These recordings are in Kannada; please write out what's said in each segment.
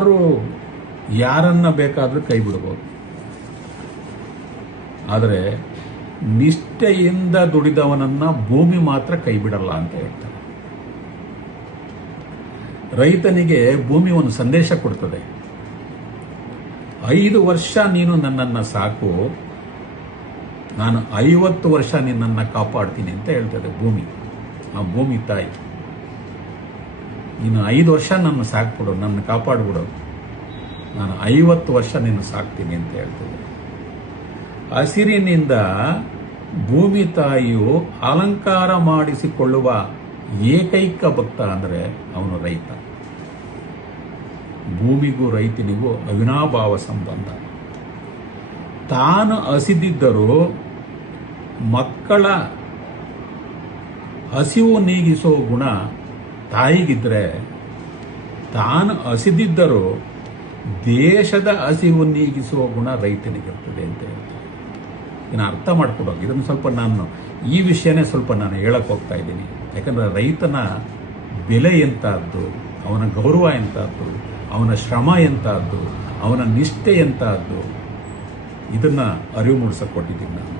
ಅವರು ಯಾರನ್ನ ಬೇಕಾದರೂ ಕೈ ಬಿಡಬಹುದು, ಆದರೆ ನಿಷ್ಠೆಯಿಂದ ದುಡಿದವನನ್ನ ಭೂಮಿ ಮಾತ್ರ ಕೈ ಬಿಡಲ್ಲ ಅಂತ ಹೇಳ್ತಾರೆ. ರೈತನಿಗೆ ಭೂಮಿ ಒಂದು ಸಂದೇಶ ಕೊಡ್ತದೆ. 5 ವರ್ಷ ನೀನು ನನ್ನನ್ನು ಸಾಕು, ನಾನು 50 ವರ್ಷ ನಿನ್ನನ್ನು ಕಾಪಾಡ್ತೀನಿ ಅಂತ ಹೇಳ್ತದೆ ಭೂಮಿ. ಆ ಭೂಮಿ ತಾಯಿ, ನೀನು 5 ವರ್ಷ ನನ್ನ ಸಾಕ್ಬಿಡು, ನನ್ನ ಕಾಪಾಡ್ಬಿಡು, ನಾನು 50 ವರ್ಷ ನಿನ್ನ ಸಾಕ್ತೀನಿ ಅಂತ ಹೇಳ್ತದೆ. ಹಸಿರಿನಿಂದ ಭೂಮಿ ತಾಯಿಯು ಅಲಂಕಾರ ಮಾಡಿಸಿಕೊಳ್ಳುವ ಏಕೈಕ ಭಕ್ತ ಅಂದರೆ ಅವನು ರೈತ. ಭೂಮಿಗೂ ರೈತನಿಗೂ ಅವಿನಾಭಾವ ಸಂಬಂಧ. ತಾನು ಹಸಿದಿದ್ದರೂ ಮಕ್ಕಳ ಹಸಿವು ನೀಗಿಸೋ ಗುಣ ತಾಯಿಗಿದ್ರೆ, ತಾನು ಹಸಿದಿದ್ದರೂ ದೇಶದ ಹಸಿವು ನೀಗಿಸುವ ಗುಣ ರೈತನಿಗಿರ್ತದೆ ಅಂತ ಹೇಳ್ತಾರೆ. ಇನ್ನು ಅರ್ಥ ಮಾಡ್ಕೊಡೋದು ಇದನ್ನು ಸ್ವಲ್ಪ ನಾನು ಈ ವಿಷಯನೇ ಸ್ವಲ್ಪ ನಾನು ಹೇಳಕ್ಕೆ ಹೋಗ್ತಾ ಇದ್ದೀನಿ. ಯಾಕಂದರೆ ರೈತನ ಬೆಲೆ ಎಂಥದ್ದು, ಅವನ ಗೌರವ ಎಂಥದ್ದು, ಅವನ ಶ್ರಮ ಎಂಥದ್ದು, ಅವನ ನಿಷ್ಠೆ ಎಂಥದ್ದು, ಇದನ್ನು ಅರಿವು ಮೂಡಿಸಕ್ಕೆ ಕೊಟ್ಟಿದ್ದೀನಿ ನಾನು.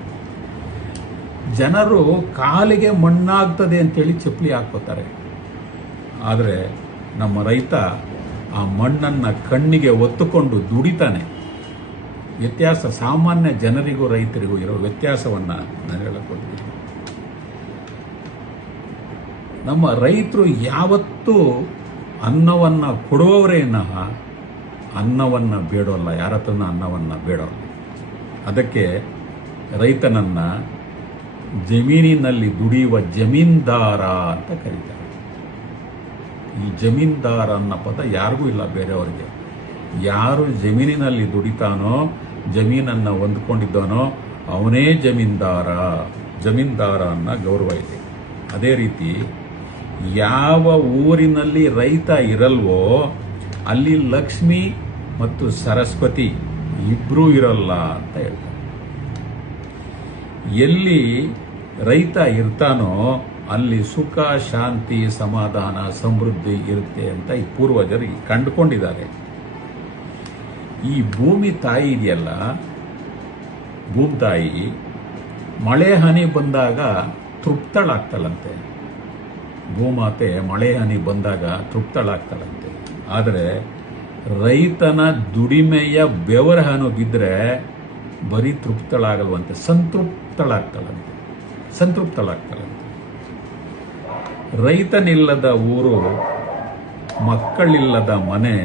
ಜನರು ಕಾಲಿಗೆ ಮಣ್ಣಾಗ್ತದೆ ಅಂತೇಳಿ ಚಪ್ಪಲಿ ಹಾಕ್ಕೋತಾರೆ, ಆದರೆ ನಮ್ಮ ರೈತ ಆ ಮಣ್ಣನ್ನು ಕಣ್ಣಿಗೆ ಒತ್ತುಕೊಂಡು ದುಡಿತಾನೆ. ವ್ಯತ್ಯಾಸ ಸಾಮಾನ್ಯ ಜನರಿಗೂ ರೈತರಿಗೂ ಇರೋ ವ್ಯತ್ಯಾಸವನ್ನು ನಾನು ಹೇಳಿಕೊಡ್ತೀನಿ. ನಮ್ಮ ರೈತರು ಯಾವತ್ತೂ ಅನ್ನವನ್ನು ಕೊಡುವವರೇ ವಿನಃ ಅನ್ನವನ್ನು ಬೇಡೋಲ್ಲ, ಯಾರ ಹತ್ರನ ಅನ್ನವನ್ನು ಬೇಡೋಲ್ಲ. ಅದಕ್ಕೆ ರೈತನನ್ನು ಜಮೀನಿನಲ್ಲಿ ದುಡಿಯುವ ಜಮೀನ್ದಾರ ಅಂತ ಕರೀತಾರೆ. ಈ ಜಮೀನ್ದಾರ ಅನ್ನೋ ಪದ ಯಾರಿಗೂ ಇಲ್ಲ ಬೇರೆಯವರಿಗೆ. ಯಾರು ಜಮೀನಿನಲ್ಲಿ ದುಡಿತಾನೋ, ಜಮೀನನ್ನು ಹೊಂದ್ಕೊಂಡಿದ್ದಾನೋ ಅವನೇ ಜಮೀನ್ದಾರ. ಜಮೀನ್ದಾರ ಅನ್ನೋ ಗೌರವ ಇದೆ. ಅದೇ ರೀತಿ ಯಾವ ಊರಿನಲ್ಲಿ ರೈತ ಇರಲ್ವೋ ಅಲ್ಲಿ ಲಕ್ಷ್ಮಿ ಮತ್ತು ಸರಸ್ವತಿ ಇಬ್ಬರೂ ಇರಲ್ಲ ಅಂತ ಹೇಳ್ತಾರೆ. ಎಲ್ಲಿ ರೈತ ಇರ್ತಾನೋ ಅಲ್ಲಿ ಸುಖ, ಶಾಂತಿ, ಸಮಾಧಾನ, ಸಮೃದ್ಧಿ ಇರುತ್ತೆ ಅಂತ ಈ ಪೂರ್ವಜರು ಕಂಡುಕೊಂಡಿದ್ದಾರೆ. ಈ ಭೂಮಿ ತಾಯಿ ಇದೆಯಲ್ಲ, ಭೂಮಿ ತಾಯಿ ಮಳೆ ಹನಿ ಬಂದಾಗ ತೃಪ್ತಳಾಗ್ತಳಂತೆ. ಭೂಮಾತೆ ಮಳೆ ಹನಿ ಬಂದಾಗ ತೃಪ್ತಳಾಗ್ತಳಂತೆ. ಆದರೆ ರೈತನ ದುಡಿಮೆಯ ಬೆವರ ಹನಿ ಬಿದ್ದರೆ ಬರೀ ತೃಪ್ತಳಾಗಲ್ವಂತೆ, ಸಂತೃಪ್ತಳಾಗ್ತಳಂತೆ. ರೈತನಿಲ್ಲದ ಊರು, ಮಕ್ಕಳಿಲ್ಲದ ಮನೆ,